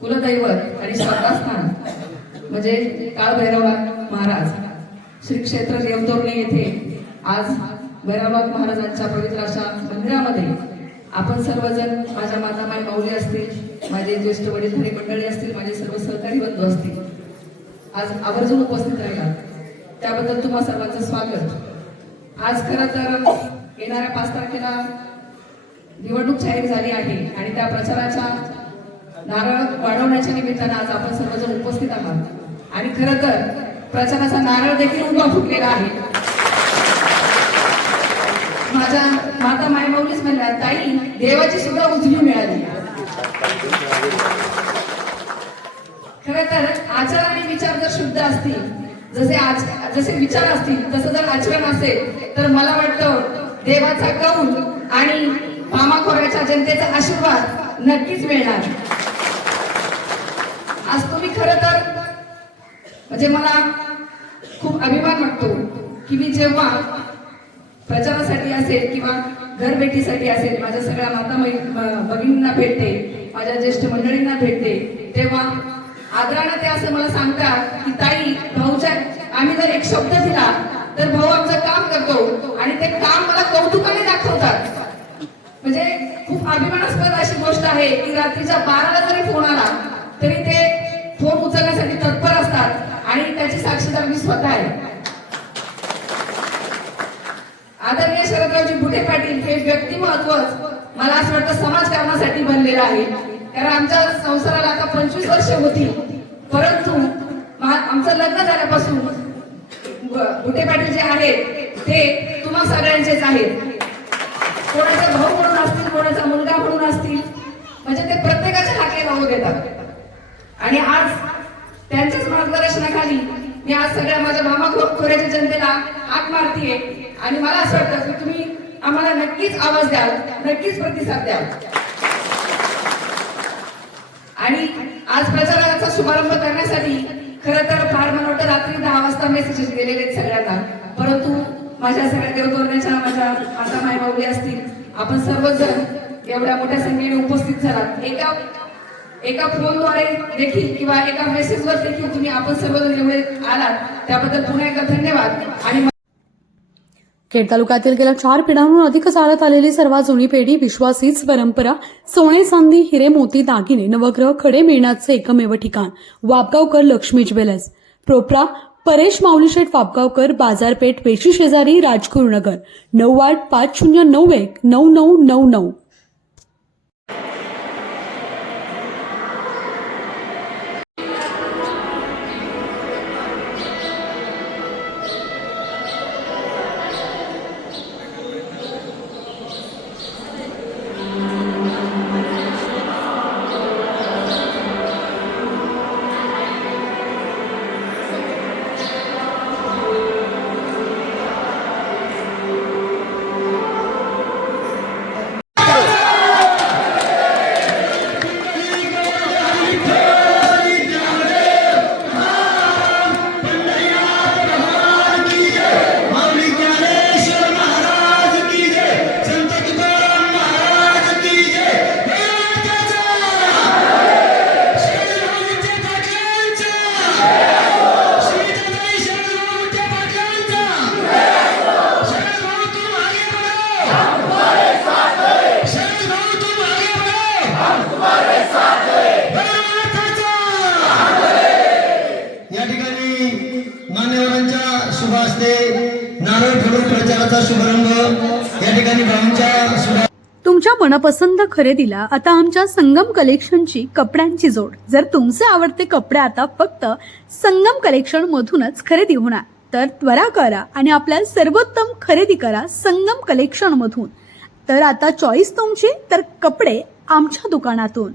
कुलदैवत आणि श्रद्धास्थान म्हणजे काळभैरवनाथ महाराज. श्री क्षेत्र देवतोरणे येथे आज भैरवनाथ महाराजांच्या पवित्र अशा मंदिरामध्ये आपण सर्वजण माझ्या मातामाई माऊली असतील माझे ज्येष्ठ वडीलधारी मंडळी असतील माझे सर्व सहकारी बंधू असतील आज आवर्जून उपस्थित राहिला. त्याबद्दल तुम्हा सर्वांचं स्वागत. आज खरं तर येणाऱ्या पाच तारखेला निवडणूक जाहीर झाली आहे आणि त्या प्रचाराच्या नारळ वाढवण्याच्या निमित्तानं आज आपण सर्वजण उपस्थित आहात. आणि खरं तर प्रचाराचा नारळ देखील उभा फुटलेला आहे. माझ्या माता मायमाऊलीच म्हणल्या ताई देवाची सुद्धा उजवी मिळाली. खरं तर आचार आणि विचार जर शुद्ध असतील जसे आज जसे विचार असतील तसं जर आचरण असेल तर मला वाटतं देवाचा कौल आणि मामाखोऱ्याच्या जनतेचा आशीर्वाद नक्कीच मिळणार. आज तुम्ही खरं तर म्हणजे मला खूप अभिमान वाटतो की मी जेव्हा प्रचारासाठी असेल किंवा घरभेटीसाठी असेल माझ्या सगळ्या माता मै- भगिनींना भेटते माझ्या ज्येष्ठ मंडळींना भेटते तेव्हा आदरानं ते असं मला सांगतात की ताई भाऊच्या आम्ही जर एक शब्द दिला तर भाऊ आमचं काम करतो आणि ते काम मला कौतुकाने दाखवतात. म्हणजे खूप अभिमानास्पद अशी गोष्ट आहे की रात्रीच्या बाराला जरी फोन आला तरी ते फोन उचलण्यासाठी तत्पर असतात आणि त्याची साक्षीदार मी स्वतः आहे. आदरणीय शरदरावजी बुटे पाटील हे व्यक्तिमत्वच मला असं वाटतं समाजकारणासाठी बनलेलं आहे. कारण आमच्या संसाराला आता पंचवीस वर्ष होती परंतु आमचं लग्न झाल्यापासून बुटे पाटील जे आहेत ते तुम्हा सगळ्यांचेच आहेत. कोणाचा भाऊ म्हणून असतील कोणाचा मुलगा म्हणून असतील म्हणजे ते प्रत्येकाच्या हाके राहू देतात आणि आज त्यांच्याच मार्गदर्शनाखाली मी आज सगळ्या माझ्या मामा खो- खोऱ्याच्या जनतेला हात मारतीये. आणि मला असं वाटतं की तुम्ही आम्हाला नक्कीच आवाज द्याल नक्कीच प्रतिसाद द्याल. आणि आज प्रचाराचा शुभारंभ करण्यासाठी खर तर फार मला वाटतं रात्री दहा वाजता मेसेजेस गेलेले आहेत सगळ्यांना. परंतु माझ्या सगळ्या देवतोरण्याच्या माझ्या माता माय असतील. आपण सर्वजण एवढ्या मोठ्या संख्येने उपस्थित झालात. एका एका फोनद्वारे देखील किंवा एका मेसेजवर देखील तुम्ही आपण सर्वजण एवढे आलात त्याबद्दल पुन्हा एकदा धन्यवाद. आणि खेड तालुक्यातील गेल्या चार पिढ्यांहून अधिक चालत आलेली सर्वात जुनी पेढी विश्वासीच परंपरा सोने चांदी हिरे मोती दागिने नवग्रह खडे मिळण्याचे एकमेव ठिकाण वापगावकर लक्ष्मी ज्वेलर्स. प्रोप्रा परेश माऊलीशेठ वापगावकर बाजारपेठ पेशी शेजारी राजगुरुनगर. नऊ आठ पाच शून्य नऊ एक नऊ नऊ नऊ नऊ. मान्यवरांच्या शुभ हस्ते नारळ ठरून प्रचाराचा शुभारंभ या ठिकाणी भाऊंच्या शुभ तुमच्या मनपसंत खरेदीला आता आमच्या संगम कलेक्शनची कपड्यांची जोड. जर तुमचे आवडते कपडे आता फक्त संगम कलेक्शन मधूनच खरेदी होणार तर त्वरा करा आणि आपल्या सर्वोत्तम खरेदी करा संगम कलेक्शन मधून तर आता चॉईस तुमची तर कपडे आमच्या दुकानातून.